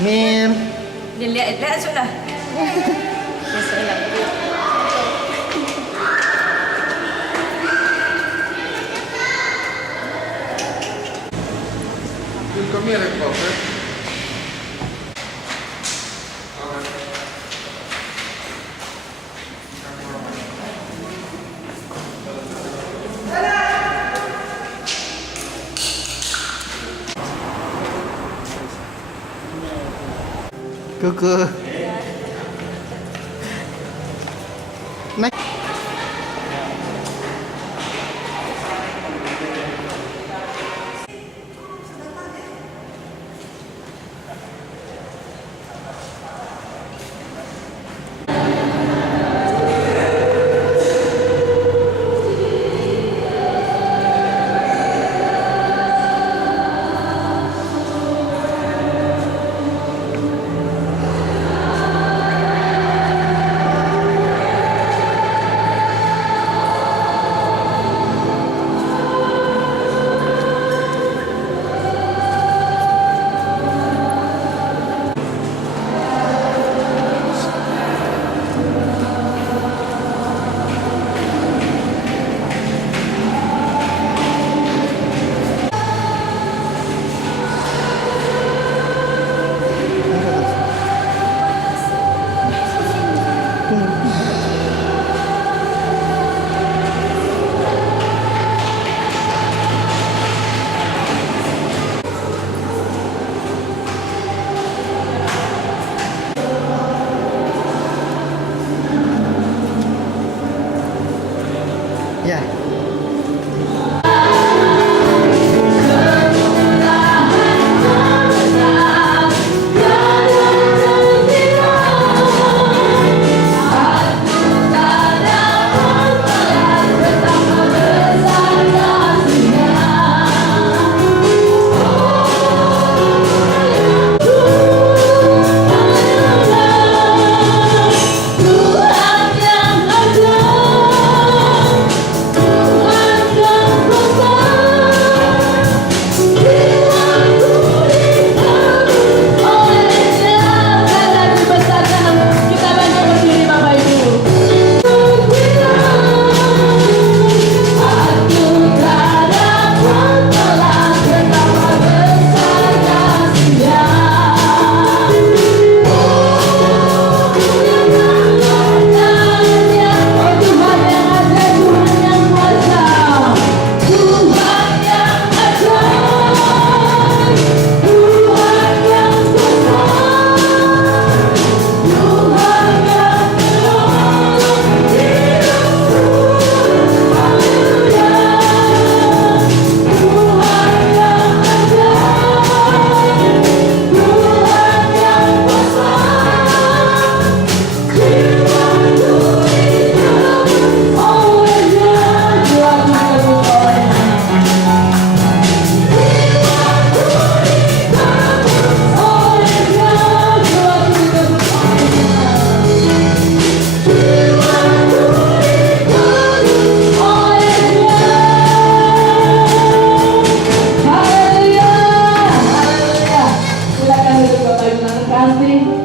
Min. Lihat sudah. Masuk lah. Vill du ha mer kaffe? Kuku. Naik. Ya.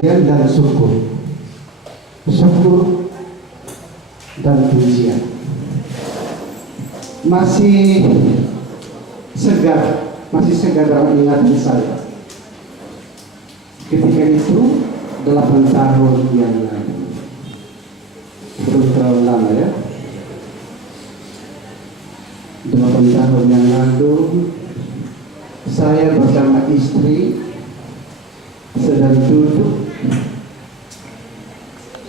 Dan syukur dan pujian masih segar dalam ingatan saya. Ketika itu 8 tahun yang lalu, belum terlalu lama ya, 8 tahun yang lalu saya bersama istri sedang duduk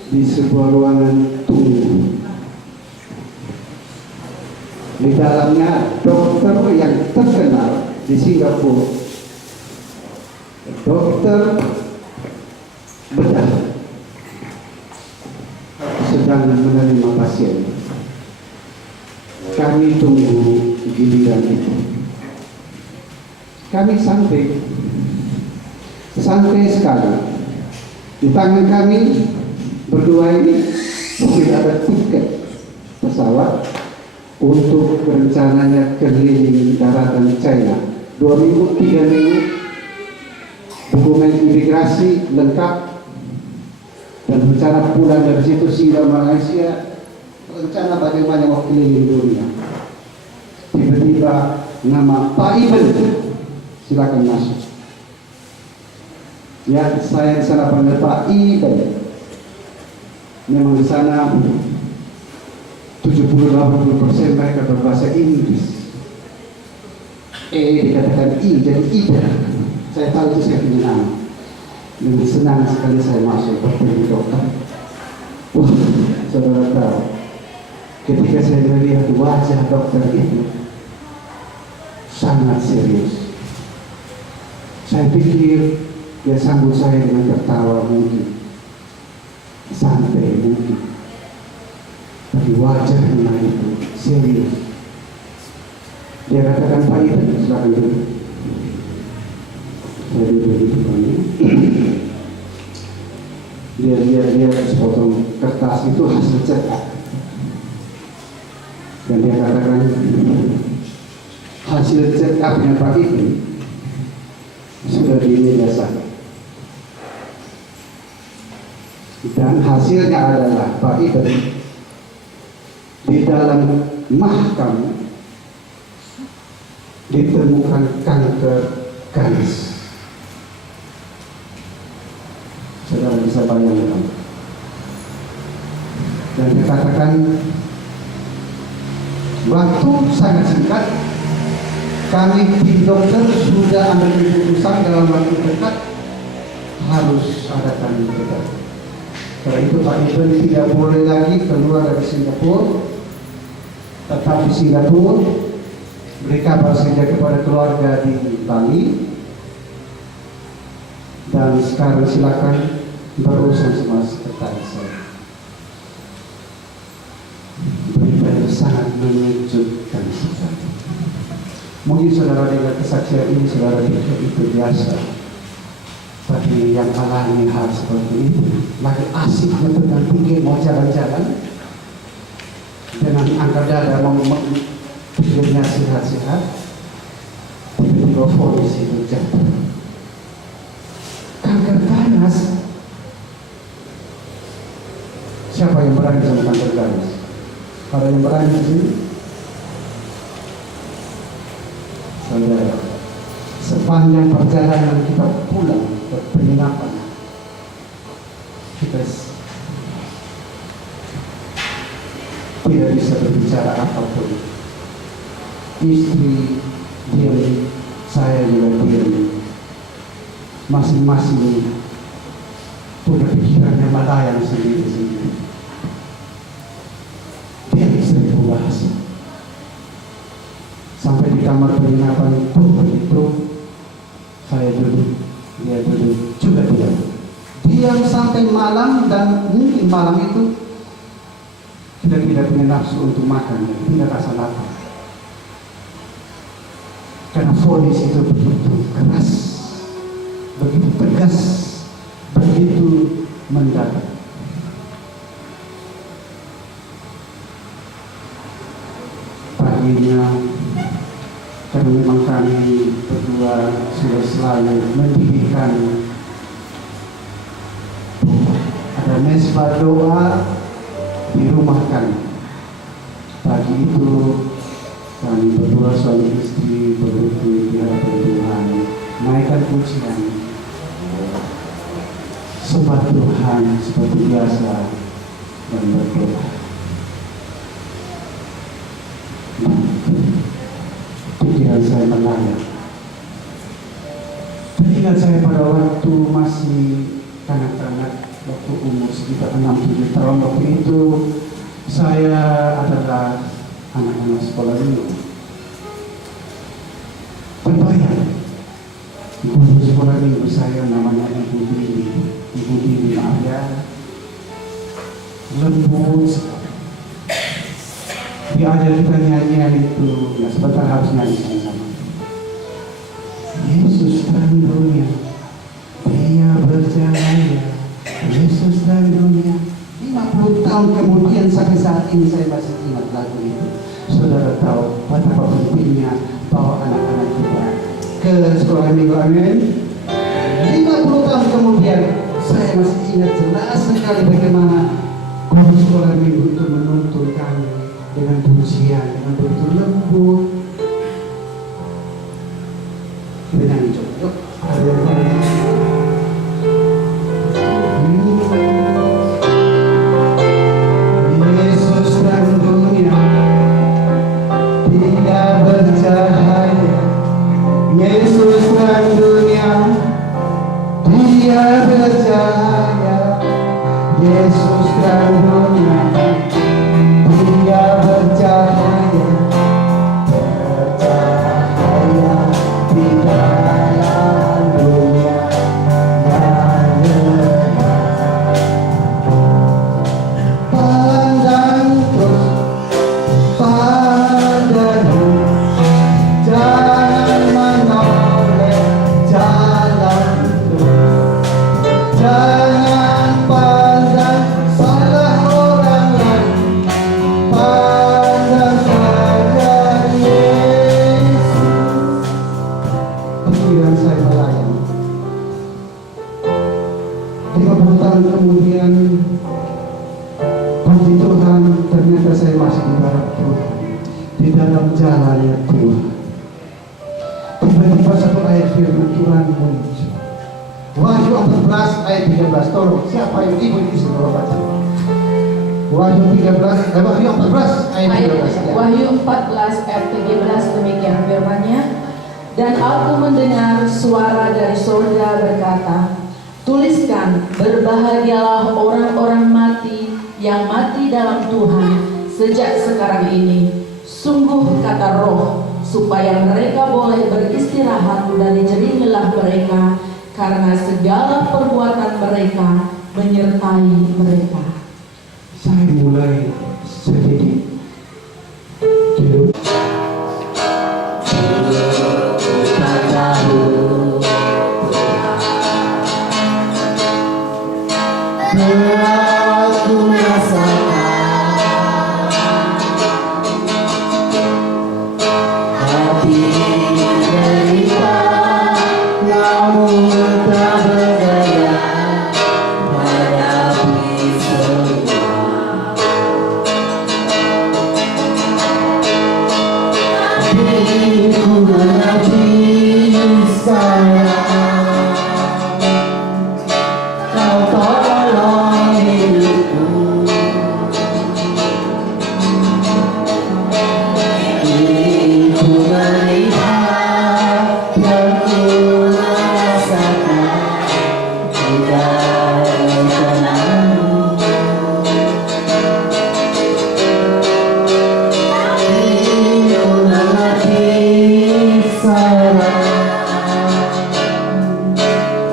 di sebuah ruangan tunggu. Di dalamnya dokter yang terkenal di Singapura, dokter bedah, sedang menerima pasien. Kami tunggu giliran itu. Kami santai sekali. Di tangan kami berdua ini sudah ada tiket pesawat untuk rencananya keliling daratan China 2 minggu 3 minggu. Dokumen imigrasi lengkap, dan rencana pulang dari situ Singapura Malaysia, rencana bagaimana mau keliling dunia. Tiba-tiba nama Pak Iben, silakan masuk. Ya, saya di sana panggil Pak Iben. Memang di sana 70-80% mereka berbahasa Inggris. Dikatakan I, jadi Ida. Saya tahu itu saya punya nama. Dan senang sekali saya masuk bertemu dokter. Wah, saudara tahu, ketika saya melihat wajah dokter itu sangat serius. Saya pikir dia sambut saya dengan tertawa mungkin, santai mungkin, tapi wajahnya itu serius. Dia katakan, Pak Iben, silakan duduk. Saya duduk di depannya. Dia sepotong kertas itu hasil cetak, dan dia katakan hasil check-up-nya Pak Iben sudah di media saya. Dan hasilnya adalah Pak Iben di dalam mahkamah ditemukan kanker ganas. Saudara bisa bayangkan. Dan dikatakan waktu sangat singkat, kami tim dokter sudah ambil keputusan dalam waktu dekat harus ada tanggung jawab. Karena itu Pak Iben tidak boleh lagi keluar dari Singapura, tetap di Singapura, beri kabar saja kepada keluarga di Bali, dan sekarang silakan berurusan sama sekretaris saya. Berita itu sangat mengejutkan sekali. Mungkin saudara dengar kesaksian ini, saudara pikir itu biasa, tapi yang alami hal seperti itu, lagi asiknya tentang pikir mau jalan-jalan dengan angkat dada mau pikirnya sehat-sehat, tiba-tiba vonis itu jatuh. Kanker ganas. Siapa yang berani sama kanker ganas? Ada yang berani di sini? Saudara, sepanjang perjalanan kita pulang ke penginapan, kita tidak bisa berbicara apapun. Istri diam, saya juga diam. Masing-masing punya pikirannya melayang sendiri-sendiri. Dia bisa bahasa. Sampai di kamar penginapan itu begitu, saya duduk, dia duduk, juga diam sampai malam, dan mungkin malam itu kita tidak punya nafsu untuk makan, tidak rasa lapar. Karena vonis itu begitu keras, begitu tegas, begitu mendadak. Paginya, karena memang kami berdua sudah selalu mendirikan ada mesbah doa di rumah kami. Pagi itu kami berdua suami istri berdoa di hadapan Tuhan, naikkan pujian, sembah Tuhan seperti biasa, dan berdoa. Pikiran saya melayang. Teringat saya pada waktu masih kanak-kanak, waktu umur sekitar 6-7 tahun. Waktu itu saya adalah anak-anak sekolah dulu. Terbayang guru sekolah minggu saya namanya Ibu Dini Arya, lembut sekali. Diajar kita nyanyian itu, ya sebentar harus nyanyi sama-sama. Yesus terang dunia, Dia berjaya. Yesus terang dunia. 50 tahun kemudian sampai saat ini saya masih ingat lagu itu. Saudara tahu betapa pentingnya bawa anak-anak kita ke sekolah minggu, amin. 50 tahun kemudian Kemudian saya masih ingat jelas sekali bagaimana guru sekolah minggu itu menuntun kami dengan pujian, dengan begitu lembut. Dengan yuk, Yesus dan dunia tidak bercahaya. Yesus dan dunia tidak bercahaya. Yesus dan dunia tidak bercahaya. Bercahaya di dalam dunia yang gelap. Pandang terus padamu, jangan menoleh jalanku. Jangan pandang salah orang lain, pandang saja Yesus. Pikiran saya melayang. 50 tahun kemudian, puji Tuhan, ternyata saya masih dibarak Tuhan, di dalam jalannya Tuhan. Tiba-tiba satu ayat firman Tuhan muncul. Wahyu 14 ayat 13. Tolong, siapa yang ibu bisa tolong baca? Wahyu 14 ayat 13. Wahyu 14 ayat 13 demikian firman-Nya. Dan aku mendengar suara dari surga berkata, tuliskan, berbahagialah orang-orang mati yang mati dalam Tuhan sejak sekarang ini. Sungguh kata Roh, supaya mereka boleh beristirahat dari jerih lelah mereka, karena segala perbuatan mereka menyertai mereka. Saya mulai sedikit duduk. Aku rasakan hati menderita, namun tak berdaya hadapi semua. Ku mengerti sayang, kau tolong hidupku. Ku melihat dan ku merasakan tidak tenang. Ku mengerti sayang,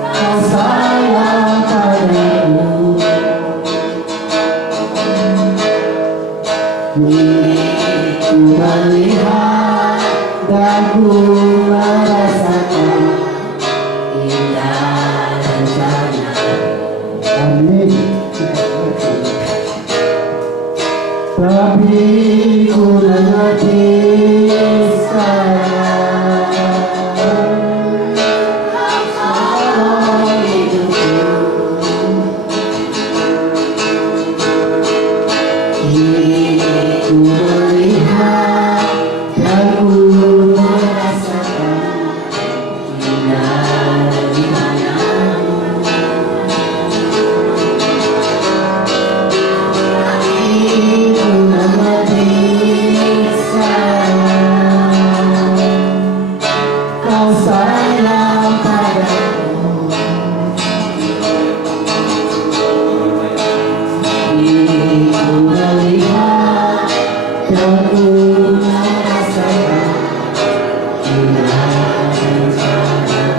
kau sayang padaku. Ku melihat dan ku merasakan indah rencana. Amin. Tapi ku mengerti sayang, tolong hidupku. Ku melihat dan ku merasakan indah rencana-Mu. Ku mengerti sayang, kau sayang padaku. Ku melihat dan ku merasakan indah rencana.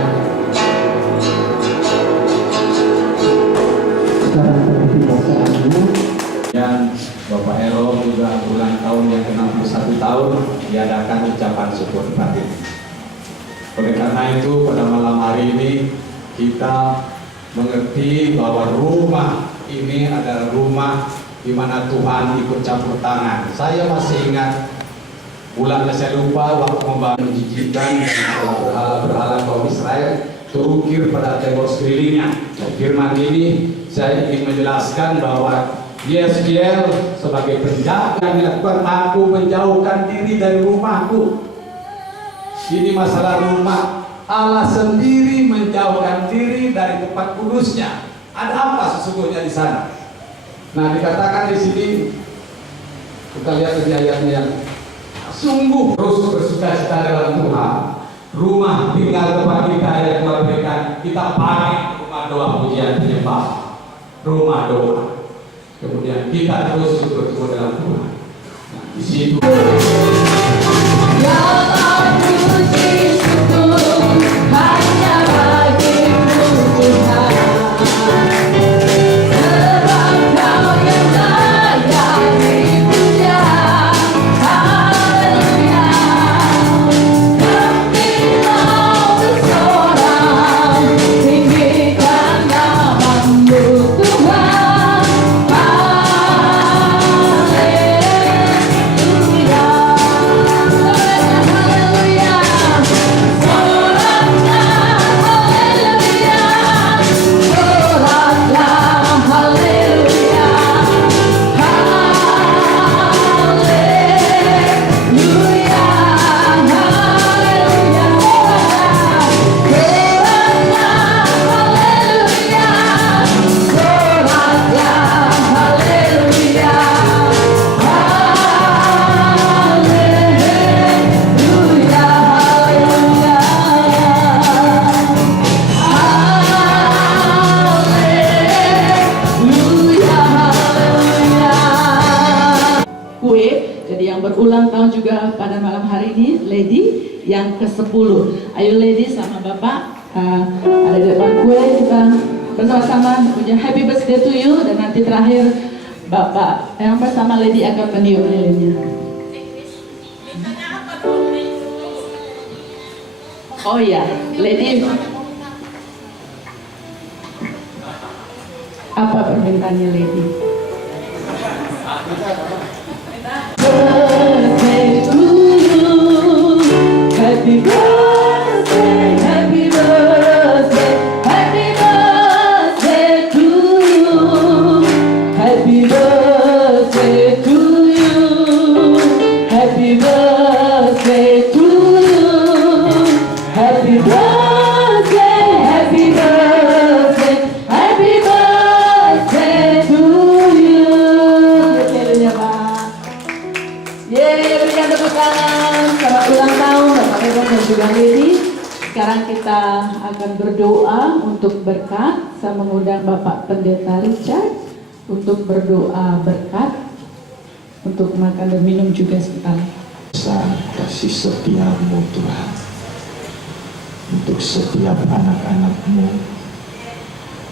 Sekarang kita saatnya. Dan Bapak Ero juga ulang tahun yang ke-61 tahun diadakan ucapan syukur batin. Oleh karena itu pada malam hari ini kita mengerti bahwa rumah ini adalah rumah di mana Tuhan ikut campur tangan. Saya masih ingat Bulan saya lupa waktu membangun menjijikan dan berhala kaum Israel terukir pada tembok sekelilingnya. Firman ini saya ingin menjelaskan bahwa Yeskiel sebagai penjaga yang dilakukan, aku menjauhkan diri dari rumahku. Ini masalah rumah. Allah sendiri menjauhkan diri dari tempat kudusnya. Ada apa sesungguhnya di sana? Nah, dikatakan di sini, kita lihat di ayatnya yang sungguh terus bersuka-cita dalam Tuhan. Rumah tinggal tempat kita yang Tuhan berikan, kita pakai rumah doa pujian penyembah, rumah doa. Kemudian kita terus bertemu dalam Tuhan. Nah, di situ. Berulang tahun juga pada malam hari ini, Lady yang ke-10. Ayo Lady sama Bapak, ada di depan kue, kita bersama-sama punya happy birthday to you. Dan nanti terakhir Bapak yang bersama Lady akan meniup lilinnya. Oh ya, Lady, apa permintaannya Lady? Happy birthday, happy birthday, happy birthday to you. Happy birthday to you. Happy birthday to you. Happy birthday, happy birthday, happy birthday to you. Yeay, Pak. Yeay, berikan tepuk tangan. Selamat ulang tahun Bapak Ero dan juga Lady. Sekarang kita akan berdoa untuk berkat. Saya mengundang Bapak Pendeta Richard untuk berdoa berkat, untuk makan dan minum juga sekali. Kasih setiamu Tuhan untuk setiap anak-anakmu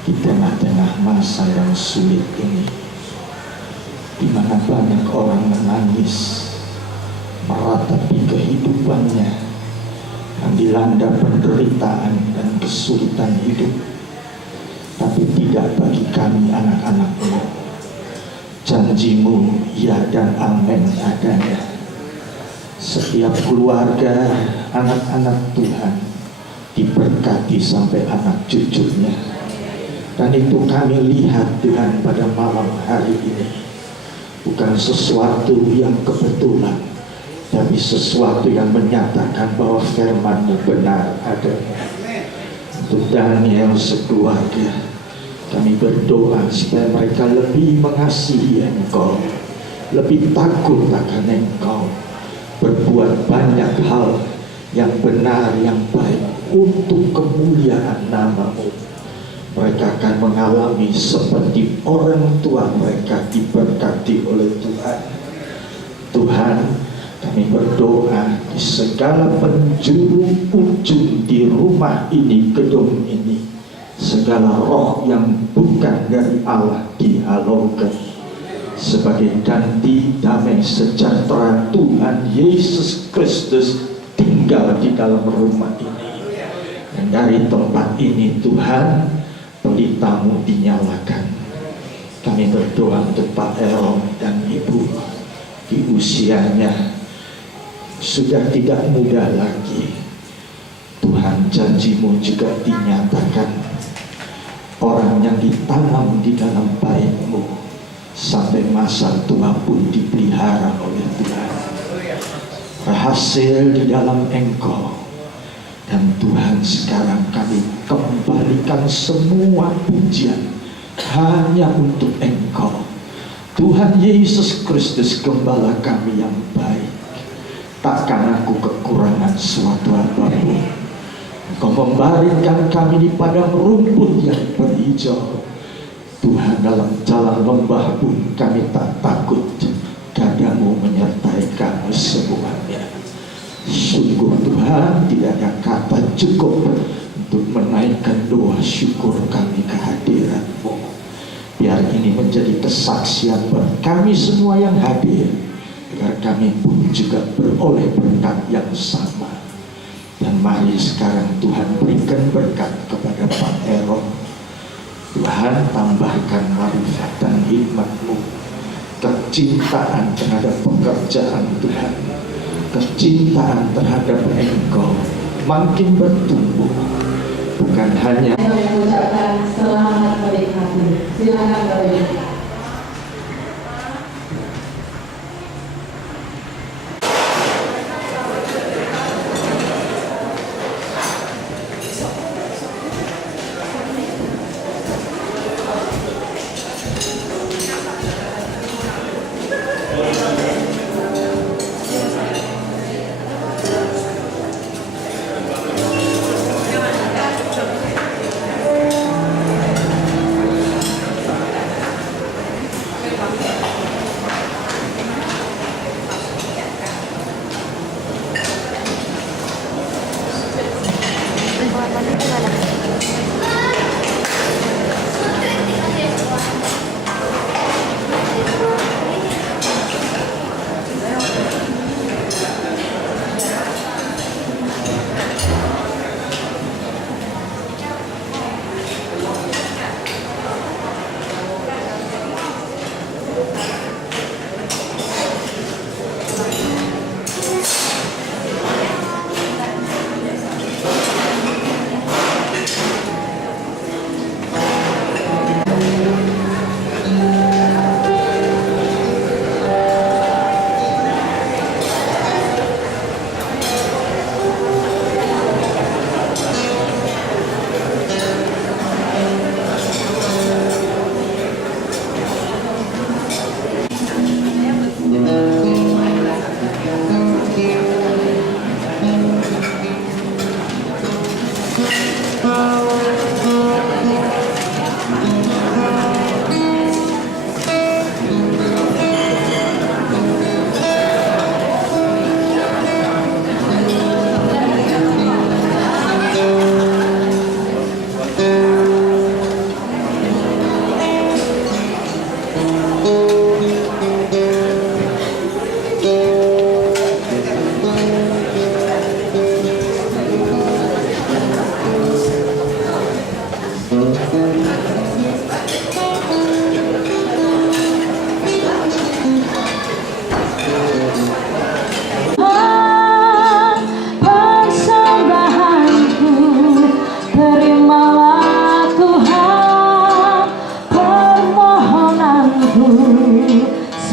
di tengah-tengah masa yang sulit ini, di mana banyak orang menangis meratapi kehidupannya yang dilanda penderitaan dan kesulitan hidup. Tapi tidak bagi kami anak-anakmu. Janjimu ya dan amin adanya. Setiap keluarga anak-anak Tuhan diberkati sampai anak cucunya. Dan itu kami lihat Tuhan pada malam hari ini. Bukan sesuatu yang kebetulan, tapi sesuatu yang menyatakan bahwa firman-Mu benar adanya. Untuk Daniel sekeluarga, kami berdoa supaya mereka lebih mengasihi Engkau, lebih takut akan Engkau, berbuat banyak hal yang benar, yang baik untuk kemuliaan nama-Mu. Mereka akan mengalami seperti orang tua mereka diberkati oleh Tuhan. Tuhan, kami berdoa di segala penjuru ujung di rumah ini, gedung ini, segala roh yang bukan dari Allah dihalaukan. Sebagai ganti damai sejahtera Tuhan Yesus Kristus tinggal di dalam rumah ini. Dan dari tempat ini Tuhan, pelitamu dinyalakan. Kami berdoa untuk Pak Ero dan Ibu di usianya sudah tidak mudah lagi. Tuhan, janji-Mu juga dinyatakan. Orang yang ditanam di dalam bait-Mu sampai masa tua pun dipelihara oleh Tuhan. Berhasil di dalam Engkau. Dan Tuhan, sekarang kami kembalikan semua pujian hanya untuk Engkau, Tuhan Yesus Kristus, Gembala kami yang baik. Takkan aku kekurangan suatu apapun. Engkau membaringkan kami di padang rumput yang berhijau. Tuhan, dalam jalan lembah pun kami tak takut. Gadamu menyertai kami semuanya. Sungguh Tuhan, tidak ada kata cukup untuk menaikkan doa syukur kami kehadiran-Mu. Biar ini menjadi kesaksian buat kami semua yang hadir, agar kami pun juga beroleh berkat yang sama. Dan mari sekarang Tuhan berikan berkat kepada Pak Aaron. Tuhan, tambahkan marifat dan hikmat-Mu, kecintaan terhadap pekerjaan Tuhan, kecintaan terhadap Engkau makin bertumbuh. Bukan hanya mengucapkan selamat menikmati. Silakan Bapak Ibu.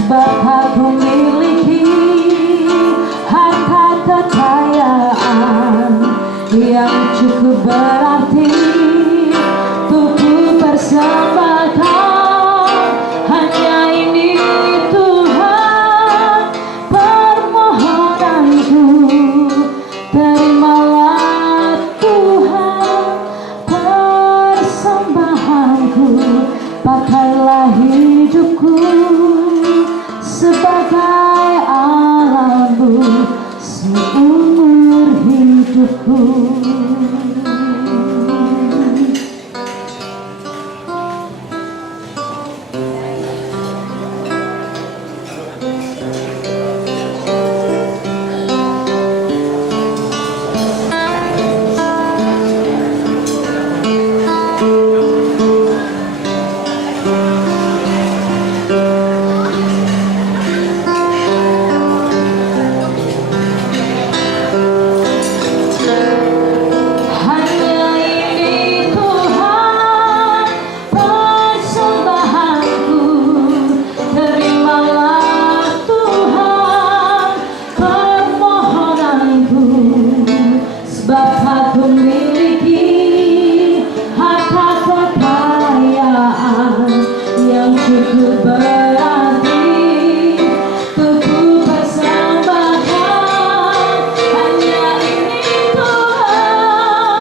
Sebab aku miliki harta kekayaan yang cukup berarti untuk ku persembahkan. Hanya ini Tuhan permohonanku, terimalah Tuhan persembahanku. Pakailah hidupku sebagai alammu seumur hidupku.